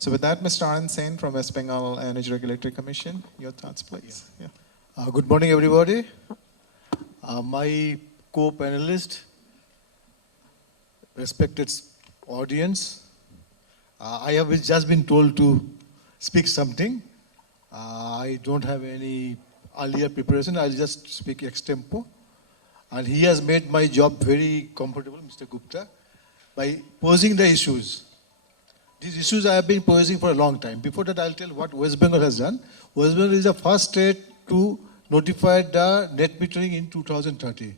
So with that, Mr. Anand Sen from West Bengal Energy Regulatory Commission, your thoughts, please. Yeah. Good morning, everybody. My co-panelist, respected audience, I have just been told to speak something. I don't have any earlier preparation. I'll just speak extempo. And he has made my job very comfortable, Mr. Gupta, by posing the issues. These issues I have been posing for a long time. Before that, I'll tell what West Bengal has done. West Bengal is the first state to notify the net metering in 2030.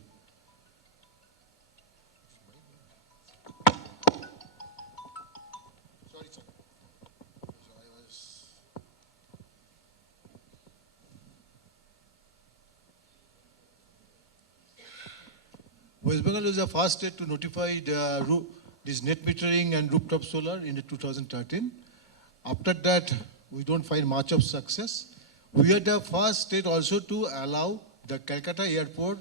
West Bengal is the first state to notify this net metering and rooftop solar in 2013. After that, we don't find much of success. We are the first state also to allow the Calcutta airport,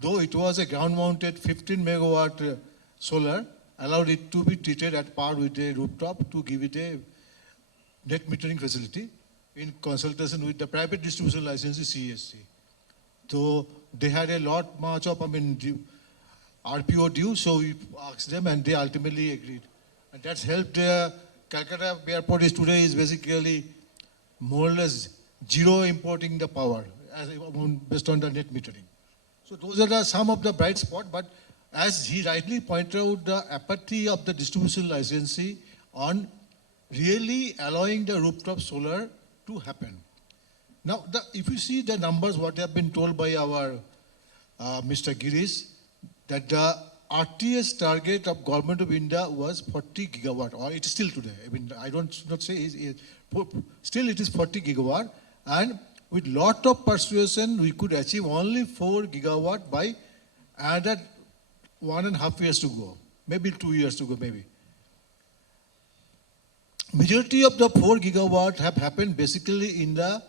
though it was a ground-mounted 15 megawatt solar, allowed it to be treated at par with a rooftop to give it a net metering facility in consultation with the private distribution licensee CSC. So they had a lot much of, RPO due, so we asked them and they ultimately agreed. And that's helped Calcutta airport is today is basically more or less zero importing the power based on the net metering. So those are some of the bright spots, but as he rightly pointed out, the apathy of the distribution licensee on really allowing the rooftop solar to happen. Now, if you see the numbers, what have been told by our Mr. Girish, that the RTS target of Government of India was 40 gigawatt, or it is still today. I don't not say, still it is 40 gigawatt, and with lot of persuasion, we could achieve only 4 gigawatt by another 1.5 years to go, maybe 2 years to go, maybe. Majority of the 4 gigawatt have happened basically in the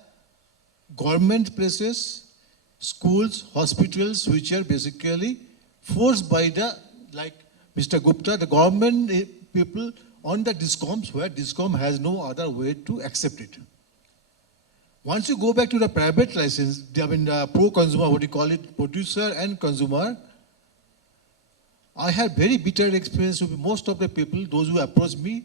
government places, schools, hospitals, which are basically forced by the, like Mr. Gupta, the government people on the DISCOMs, where DISCOM has no other way to accept it. Once you go back to the private license, the pro-consumer, what you call it, producer and consumer, I had very bitter experience with most of the people, those who approached me,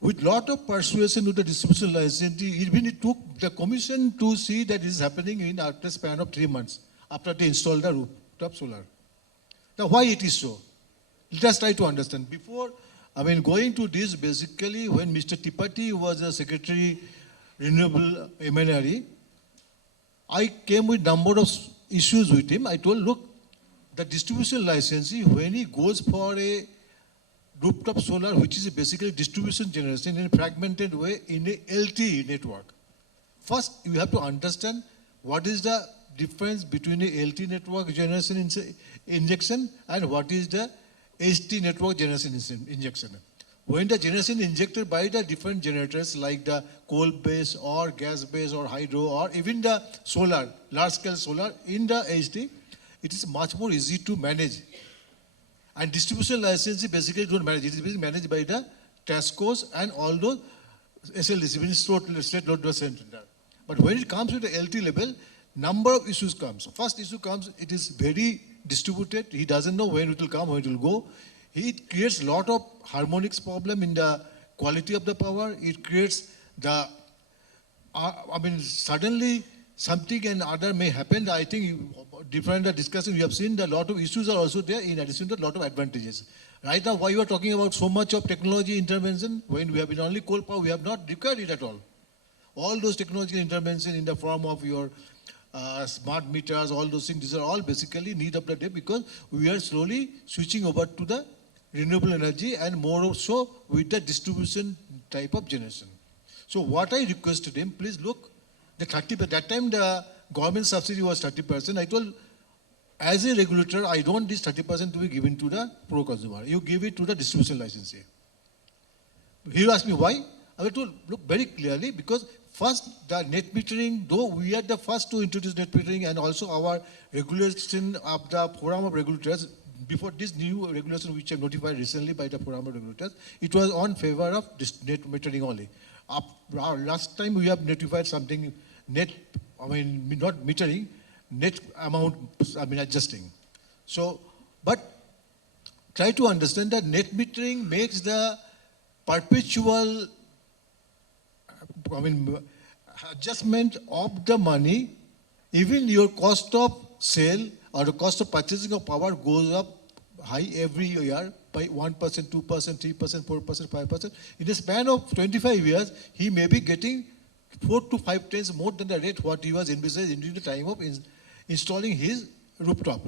with lot of persuasion with the distribution licensee. Even it took the commission to see that this is happening in after a span of 3 months, after they installed the rooftop solar. Now, why it is so? Let us try to understand. Before, going to this, basically, when Mr. Tripathi was a Secretary Renewable MNRE, I came with number of issues with him. I told, look, the distribution licensee, when he goes for a rooftop solar, which is basically distribution generation in a fragmented way in a LTE network. First, you have to understand what is the difference between a LTE network generation injection and what is the HT network generation injection. When the generation injected by the different generators like the coal-based or gas-based or hydro or even the solar, large-scale solar in the HT, it is much more easy to manage. And distribution licensee basically don't manage. It is managed by the TASCOs and all those SLDC, state load center. But when it comes to the LT level, number of issues comes. So first issue comes, it is very distributed. He doesn't know when it will come, when it will go. It creates a lot of harmonics problem in the quality of the power. It creates the, suddenly something and other may happen. I think different discussion we have seen that a lot of issues are also there in addition to a lot of advantages. Right now, why you are talking about so much of technology intervention when we have been only coal power, we have not required it at all. All those technological intervention in the form of your smart meters, all those things, these are all basically need of the day because we are slowly switching over to the renewable energy and more so with the distribution type of generation. So what I requested him, please look, the 30%, that time the government subsidy was 30%. I told, as a regulator, I don't want this 30% to be given to the pro-consumer. You give it to the distribution licensee. He asked me why. I told, look very clearly, because first the net metering, though we are the first to introduce net metering and also our regulation of the forum of regulators before this new regulation which have notified recently by the forum of regulators, it was on favor of this net metering only. Last time we have notified something net, I mean not metering, net amount, I mean adjusting. So, but try to understand that net metering makes the perpetual, I mean, adjustment of the money, even your cost of sale or the cost of purchasing of power goes up high every year by 1%, 2%, 3%, 4%, 5%. In a span of 25 years, he may be getting 4 to 5 times more than the rate what he was envisaged during the time of installing his rooftop.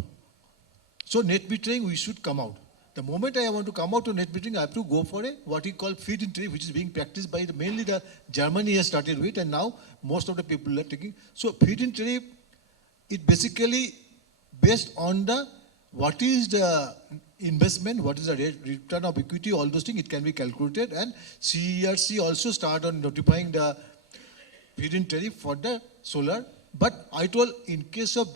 So net metering, we should come out. The moment I want to come out to net metering, I have to go for a what we call feed-in tariff, which is being practiced by mainly the Germany has started with, and now most of the people are taking. So feed-in tariff, it basically based on the what is the investment, what is the return of equity, all those things, it can be calculated, and CERC also start on notifying the feed-in tariff for the solar. But I told in case of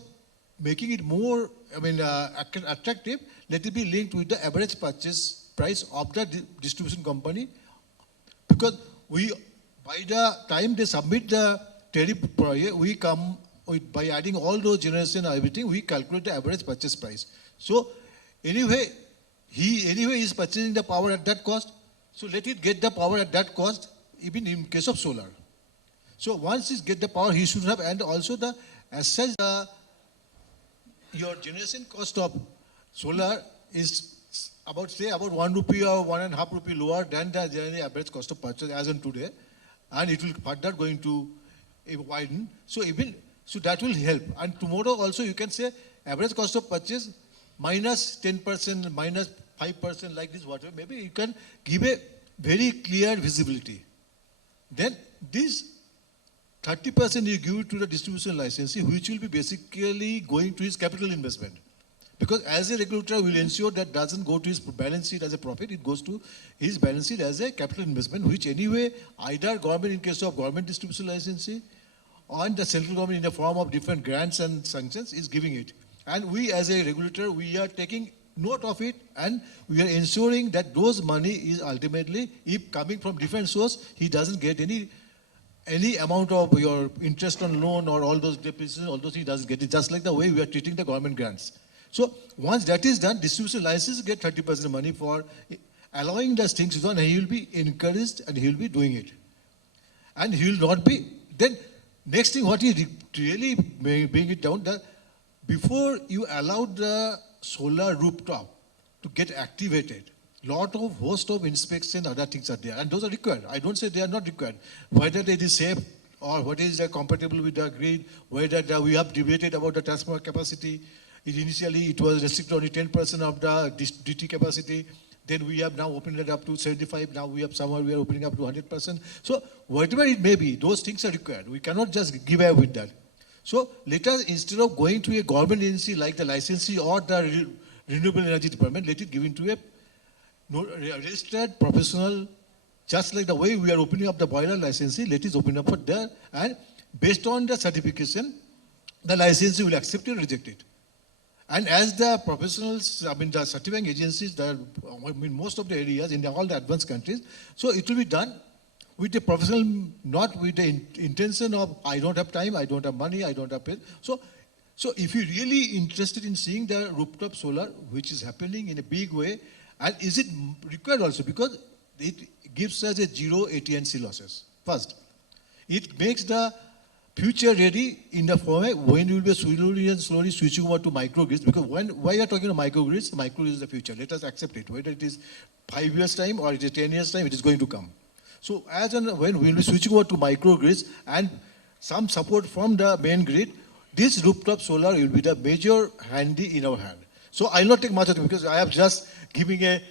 making it more, I mean, attractive, let it be linked with the average purchase price of the distribution company, because we, by the time they submit the tariff, we come with, by adding all those generation and everything, we calculate the average purchase price. So anyway, he is purchasing the power at that cost, so let it get the power at that cost, even in case of solar. So once he get the power, he should have, and also the, as such, your generation cost of solar is about, say, about 1 rupee or 1.5 rupee lower than the generally average cost of purchase as on today, and it will further going to widen. So even, so that will help. And tomorrow also you can say average cost of purchase minus 10%, minus 5%, like this, whatever. Maybe you can give a very clear visibility. Then this 30% you give to the distribution licensee, which will be basically going to his capital investment. Because as a regulator, we will ensure that doesn't go to his balance sheet as a profit, it goes to his balance sheet as a capital investment, which anyway, either government in case of government distribution licensee, or the central government in the form of different grants and sanctions is giving it. And we as a regulator, we are taking note of it, and we are ensuring that those money is ultimately, if coming from different source, he doesn't get any amount of your interest on loan or all those depreciation, all those he doesn't get it, just like the way we are treating the government grants. So once that is done, distribution license get 30% money for allowing those things to done, and he will be encouraged and he will be doing it. And he will not be, then next thing what he really may bring it down, that before you allow the solar rooftop to get activated, lot of host of inspection, other things are there, and those are required. I don't say they are not required. Whether it is safe or what is compatible with the grid, whether we have debated about the transformer capacity. Initially, it was restricted only 10% of the DT capacity. Then we have now opened it up to 75. Now we have somewhere we are opening up to 100%. So whatever it may be, those things are required. We cannot just give away with that. So let us, instead of going to a government agency like the licensee or the renewable energy department, let it give into a registered professional, just like the way we are opening up the boiler licensee, let it open up for there, and based on the certification, the licensee will accept it or reject it. And as the professionals, I mean the certifying agencies, that I mean most of the areas in all the advanced countries, so it will be done with the professional, not with the intention of I don't have time, I don't have money, I don't have pay. So if you're really interested in seeing the rooftop solar, which is happening in a big way, and is it required also, because it gives us a zero AT&C losses. First, it makes the future ready in the form when we will be slowly switching over to microgrids, because why are you talking about microgrids? Microgrids is the future. Let us accept it. Whether it is 5 years time or it is 10 years time, it is going to come. So as and when we will be switching over to microgrids and some support from the main grid, this rooftop solar will be the major handy in our hand. So I will not take much of it because I have just giving a,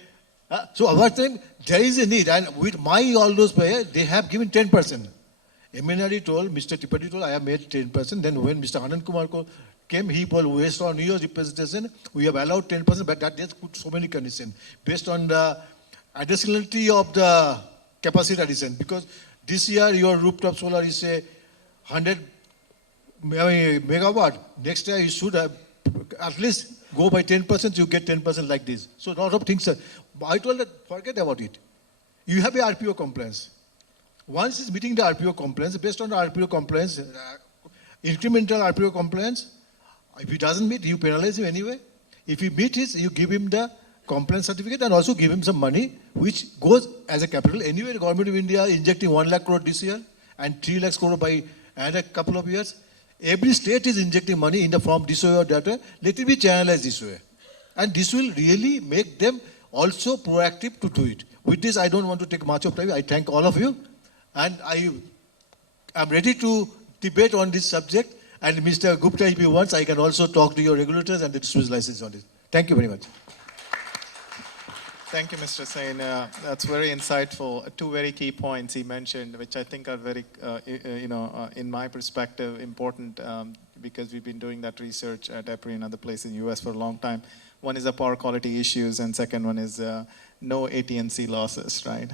so our time there is a need, and with my all those players, they have given 10%. MNRE told, Mr. Tripathi told, I have made 10%. Then when Mr. Anand Kumar came, he told, based on your representation, we have allowed 10%, but that just put so many conditions. Based on the additionality of the capacity addition, because this year your rooftop solar is a 100 megawatt. Next year you should have at least go by 10%, you get 10% like this. So a lot of things are, I told that, forget about it. You have a RPO compliance. Once it's meeting the RPO compliance, based on the RPO compliance, incremental RPO compliance, if he doesn't meet, you penalize him anyway. If he meets, you give him the compliance certificate and also give him some money, which goes as a capital. Anyway, the government of India is injecting 1 lakh crore this year and 3 lakhs crore by another couple of years. Every state is injecting money in the form this way or that way. Let it be channelized this way. And this will really make them also proactive to do it. With this, I don't want to take much of time. I thank all of you. And I am ready to debate on this subject. And Mr. Gupta, if he wants, I can also talk to your regulators and the Swiss license on this. Thank you very much. Thank you, Mr. Sain. That's very insightful. Two very key points he mentioned, which I think are very, in my perspective, important because we've been doing that research at EPRI and other places in the US for a long time. One is the power quality issues, and second one is no AT&C losses, right?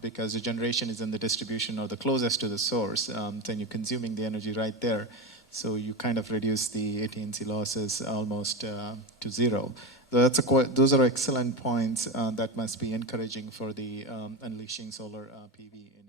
Because the generation is in the distribution or the closest to the source, then you're consuming the energy right there. So you kind of reduce the AT&C losses almost to zero. So those are excellent points that must be encouraging for the unleashing solar PV in